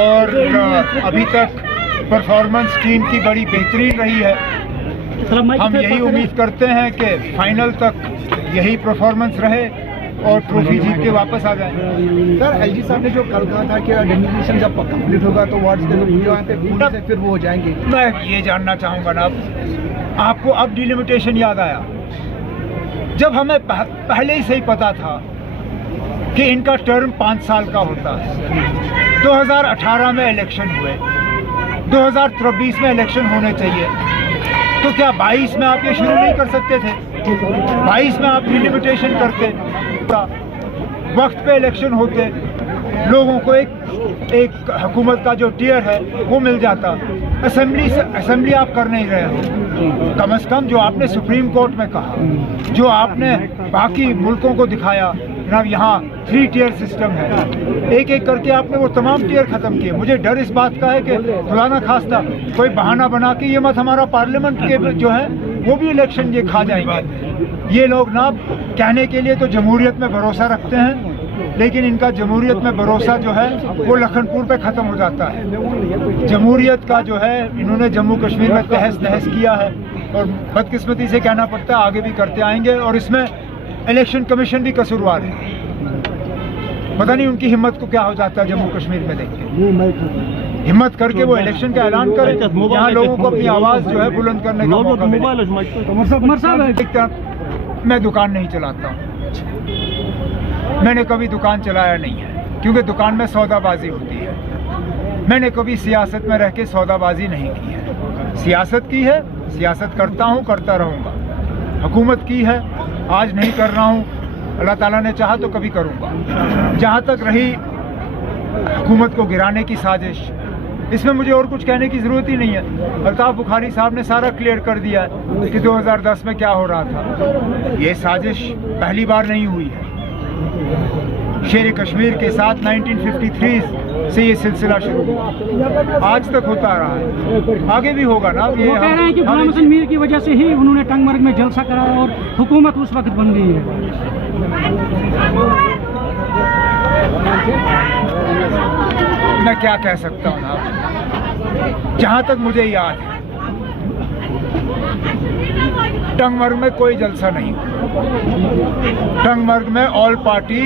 और अभी तक परफॉर्मेंस टीम की बड़ी बेहतरीन रही है। हम यही उम्मीद करते हैं कि फाइनल तक यही परफॉर्मेंस रहे और ट्रॉफी जीत के वापस आ जाए। सर, एलजी साहब ने जो कल कहा था कि डेलिमिनेशन जब कंप्लीट होगा तो वार्ड्स के लोग यहाँ पे पूरे से फिर वो हो जाएंगे। मैं ये जानना चाहूँगा ना, आपको अब डिलिमिटेशन याद आया? जब हमें पहले ही से ही पता था कि इनका टर्म 5 साल का होता है। 2018 में इलेक्शन हुए, 2024 में इलेक्शन होने चाहिए, तो क्या 22 में आप ये शुरू नहीं कर सकते थे? 22 में आप डिलिमिटेशन करते, वक्त पे इलेक्शन होते, लोगों को एक हुकूमत का जो टियर है वो मिल जाता। असेंबली आप कर नहीं रहे हो। कम से कम जो आपने सुप्रीम कोर्ट में कहा, जो आपने बाकी मुल्कों को दिखाया, जनाब यहाँ 3 टियर सिस्टम है, एक एक करके आपने वो तमाम टियर ख़त्म किए। मुझे डर इस बात का है कि खुदा ना खास्ता कोई बहाना बना के ये मत हमारा पार्लियामेंट के जो है वो भी इलेक्शन ये खा जाएंगे। ये लोग ना कहने के लिए तो जमहूरियत में भरोसा रखते हैं, लेकिन इनका जमहूरियत में भरोसा जो है वो लखनपुर पे ख़त्म हो जाता है। जमहूरियत का जो है इन्होंने जम्मू कश्मीर में तहस नहस किया है और बदकिस्मती से कहना पड़ता है आगे भी करते आएंगे। और इसमें इलेक्शन कमीशन भी कसूरवार है। पता नहीं उनकी हिम्मत को क्या हो जाता है जम्मू कश्मीर में देख के। हिम्मत करके वो इलेक्शन का ऐलान करें, यहाँ लोगों को अपनी आवाज़ जो है बुलंद करने का मौका मिले। मैं दुकान नहीं चलाता हूँ, मैंने कभी दुकान चलाया नहीं है, क्योंकि दुकान में सौदाबाजी होती है। मैंने कभी सियासत में रह के सौदाबाजी नहीं की है। सियासत की है, सियासत करता हूँ, करता रहूँगा। हुकूमत की है, आज नहीं कर रहा हूँ, अल्लाह ताला ने चाहा तो कभी करूँगा। जहाँ तक रही हुकूमत को गिराने की साजिश, इसमें मुझे और कुछ कहने की ज़रूरत ही नहीं है। अल्ताफ़ बुखारी साहब ने सारा क्लियर कर दिया है कि 2010 में क्या हो रहा था। ये साजिश पहली बार नहीं हुई है। शेर कश्मीर के साथ 1953 से ये सिलसिला शुरू हुआ, आज तक होता रहा है, आगे भी होगा ना। ये कह रहे हैं कि गुलाम हसन मीर की वजह से ही उन्होंने टंगमर्ग में जलसा कराया और हुकूमत उस वक्त बन गई है। मैं क्या कह सकता हूँ ना, जहाँ तक मुझे याद है टंगमर्ग में कोई जलसा नहीं। टंगमर्ग में ऑल पार्टी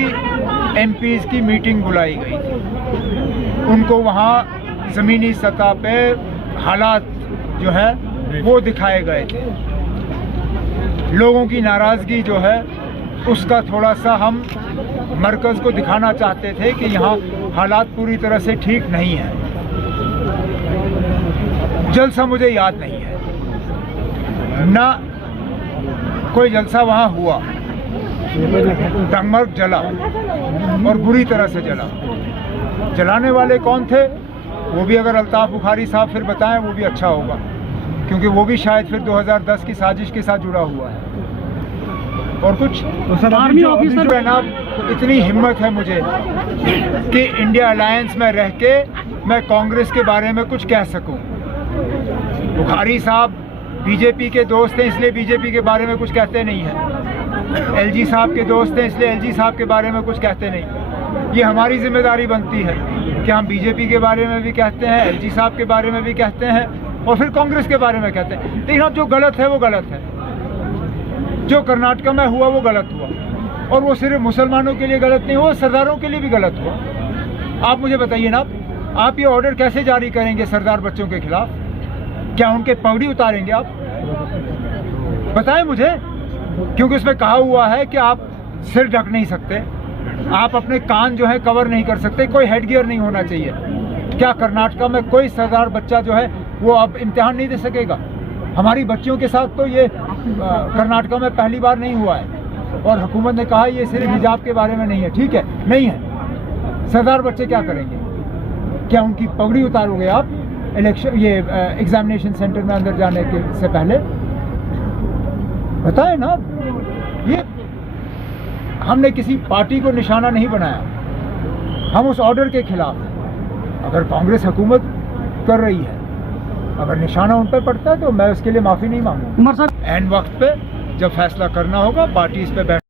एमपीज़ की मीटिंग बुलाई गई थी। उनको वहाँ ज़मीनी सतह पे हालात जो है वो दिखाए गए थे। लोगों की नाराज़गी जो है उसका थोड़ा सा हम मरकज़ को दिखाना चाहते थे कि यहाँ हालात पूरी तरह से ठीक नहीं है। जलसा मुझे याद नहीं है, ना कोई जलसा वहाँ हुआ। टंगमर्ग जला और बुरी तरह से जला। जलाने वाले कौन थे वो भी अगर अल्ताफ़ बुखारी साहब फिर बताएं वो भी अच्छा होगा, क्योंकि वो भी शायद फिर 2010 की साजिश के साथ जुड़ा हुआ है। और कुछ आर्मी ऑफिसर जनाब, इतनी हिम्मत है मुझे कि इंडिया अलायंस में रह के मैं कांग्रेस के बारे में कुछ कह सकूं। बुखारी साहब बीजेपी के दोस्त हैं, इसलिए बीजेपी के बारे में कुछ कहते नहीं हैं। एलजी साहब के दोस्त हैं, इसलिए एलजी साहब के बारे में कुछ कहते नहीं। ये हमारी जिम्मेदारी बनती है कि हम बीजेपी के बारे में भी कहते हैं, एलजी साहब के बारे में भी कहते हैं और फिर कांग्रेस के बारे में कहते हैं। लेकिन अब जो गलत है वो गलत है। जो कर्नाटक में हुआ वो गलत हुआ, और वो सिर्फ मुसलमानों के लिए गलत नहीं हुआ, सरदारों के लिए भी गलत हुआ। आप मुझे बताइए ना, आप ये ऑर्डर कैसे जारी करेंगे सरदार बच्चों के खिलाफ? क्या उनके पगड़ी उतारेंगे आप? बताएं मुझे, क्योंकि उसमें कहा हुआ है कि आप सिर ढक नहीं सकते, आप अपने कान जो है कवर नहीं कर सकते, कोई हेड गियर नहीं होना चाहिए। क्या कर्नाटक में कोई सरदार बच्चा जो है वो अब इम्तिहान नहीं दे सकेगा? हमारी बच्चियों के साथ तो ये कर्नाटक में पहली बार नहीं हुआ है, और हुकूमत ने कहा ये सिर्फ हिजाब के बारे में नहीं है। ठीक है, नहीं है। सरदार बच्चे क्या करेंगे? क्या उनकी पगड़ी उतारोगे आप इलेक्शन ये एग्जामिनेशन सेंटर में अंदर जाने के से पहले? बताएं ना। ये हमने किसी पार्टी को निशाना नहीं बनाया, हम उस ऑर्डर के खिलाफ हैं। अगर कांग्रेस हुकूमत कर रही है, अगर निशाना उन पर पड़ता है तो मैं उसके लिए माफ़ी नहीं मांगूंगा। एंड वक्त पे जब फैसला करना होगा पार्टी इस पे बैठ